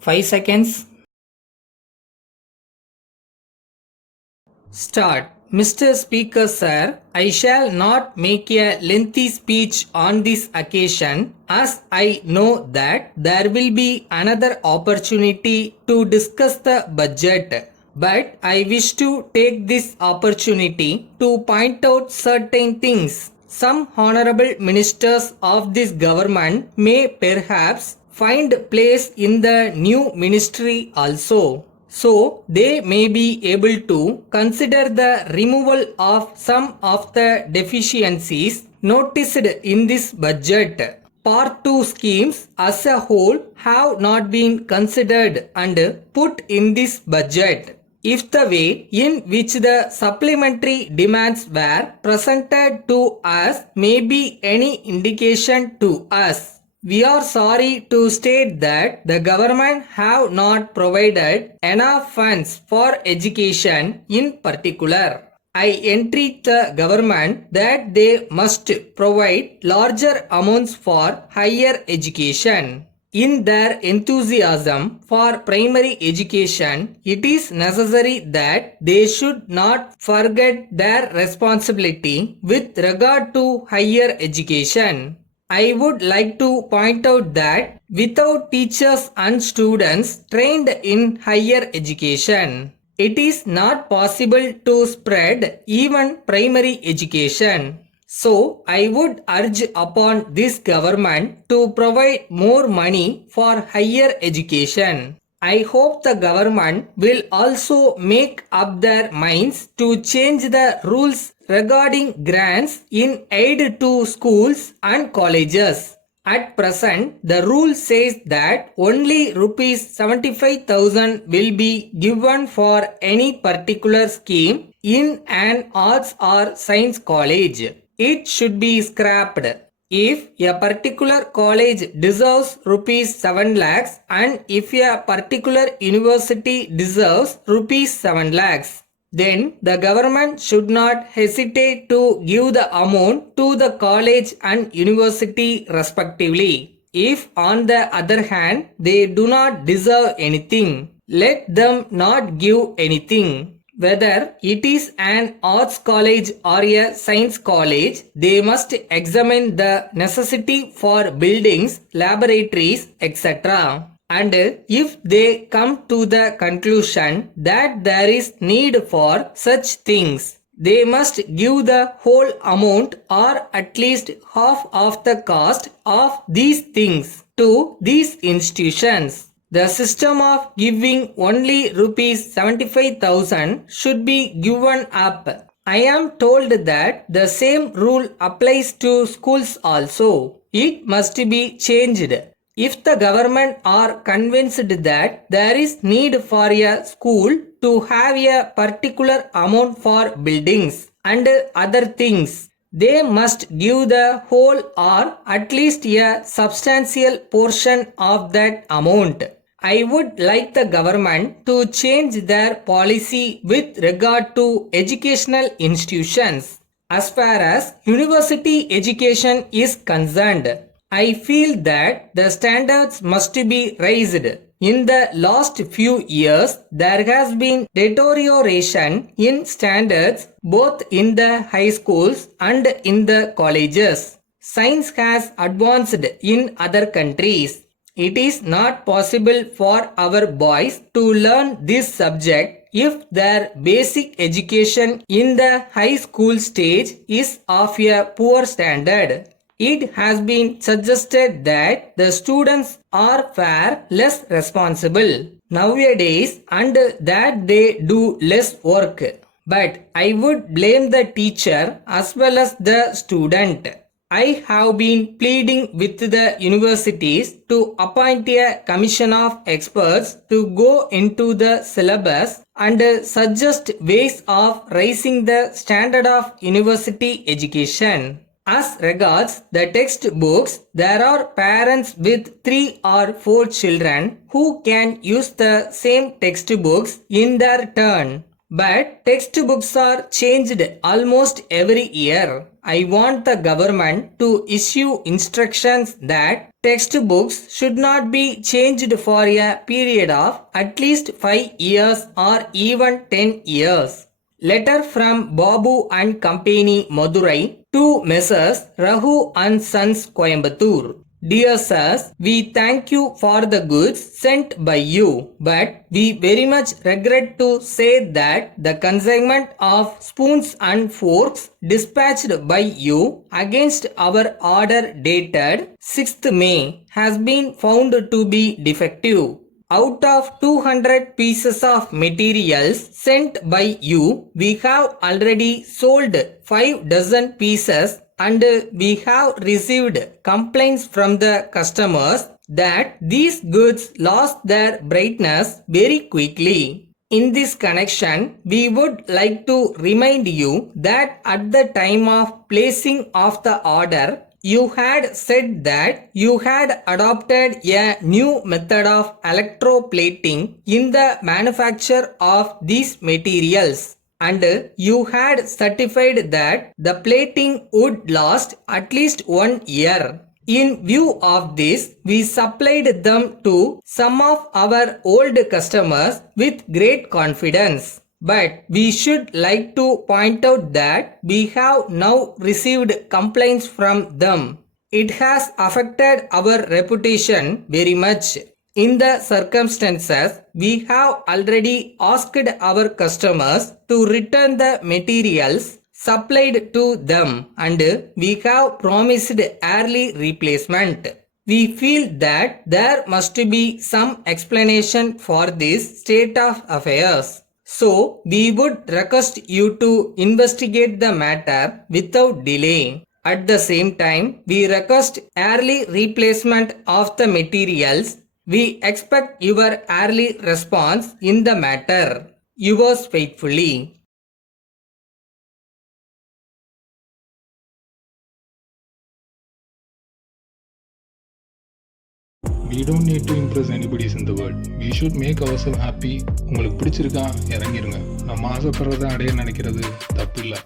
5 seconds. Start. Mr. Speaker Sir, I shall not make a lengthy speech on this occasion as I know that there will be another opportunity to discuss the budget. But I wish to take this opportunity to point out certain things. Some honorable ministers of this government may perhaps find place in the new ministry also. So, they may be able to consider the removal of some of the deficiencies noticed in this budget. Part 2 schemes as a whole have not been considered and put in this budget. If the way in which the supplementary demands were presented to us may be any indication to us, we are sorry to state that the government have not provided enough funds for education in particular. I entreat the government that they must provide larger amounts for higher education. In their enthusiasm for primary education, it is necessary that they should not forget their responsibility with regard to higher education. I would like to point out that without teachers and students trained in higher education, it is not possible to spread even primary education. So, I would urge upon this government to provide more money for higher education. I hope the government will also make up their minds to change the rules regarding grants in aid to schools and colleges. At present, the rule says that only rupees 75,000 will be given for any particular scheme in an arts or science college. It should be scrapped. If a particular college deserves rupees 7 lakhs and if a particular university deserves rupees 7 lakhs, then the government should not hesitate to give the amount to the college and university respectively. If on the other hand they do not deserve anything, let them not give anything. Whether it is an arts college or a science college, they must examine the necessity for buildings, laboratories, etc. And if they come to the conclusion that there is need for such things, they must give the whole amount or at least half of the cost of these things to these institutions. The system of giving only rupees 75,000 should be given up. I am told that the same rule applies to schools also. It must be changed. If the government are convinced that there is need for a school to have a particular amount for buildings and other things, they must give the whole or at least a substantial portion of that amount. I would like the government to change their policy with regard to educational institutions. As far as university education is concerned, I feel that the standards must be raised. In the last few years, there has been deterioration in standards both in the high schools and in the colleges. Science has advanced in other countries. It is not possible for our boys to learn this subject if their basic education in the high school stage is of a poor standard. It has been suggested that the students are far less responsible nowadays and that they do less work. But I would blame the teacher as well as the student. I have been pleading with the universities to appoint a commission of experts to go into the syllabus and suggest ways of raising the standard of university education. As regards the textbooks, there are parents with 3 or 4 children who can use the same textbooks in their turn. But textbooks are changed almost every year. I want the government to issue instructions that textbooks should not be changed for a period of at least 5 years or even 10 years. Letter from Babu and Company, Madurai to Messrs. Rahu and Sons, Coimbatore. Dear sirs, we thank you for the goods sent by you, but we very much regret to say that the consignment of spoons and forks dispatched by you against our order dated 6th May has been found to be defective. Out of 200 pieces of materials sent by you, we have already sold 5 dozen pieces, and we have received complaints from the customers that these goods lost their brightness very quickly. In this connection, we would like to remind you that at the time of placing of the order, you had said that you had adopted a new method of electroplating in the manufacture of these materials, and you had certified that the plating would last at least 1 year. In view of this, we supplied them to some of our old customers with great confidence. But we should like to point out that we have now received complaints from them. It has affected our reputation very much. In the circumstances, we have already asked our customers to return the materials supplied to them, and we have promised early replacement. We feel that there must be some explanation for this state of affairs. So, we would request you to investigate the matter without delay. At the same time, we request early replacement of the materials. We expect your early response in the matter. Yours faithfully. We don't need to impress anybody in the world. We should make ourselves happy. உங்களுக்கு பிடிச்சிருக்கா இறங்கிருங்க. நம்ம ஆசைப்படுறத அடைய நினைக்கிறது தப்பு இல்லை.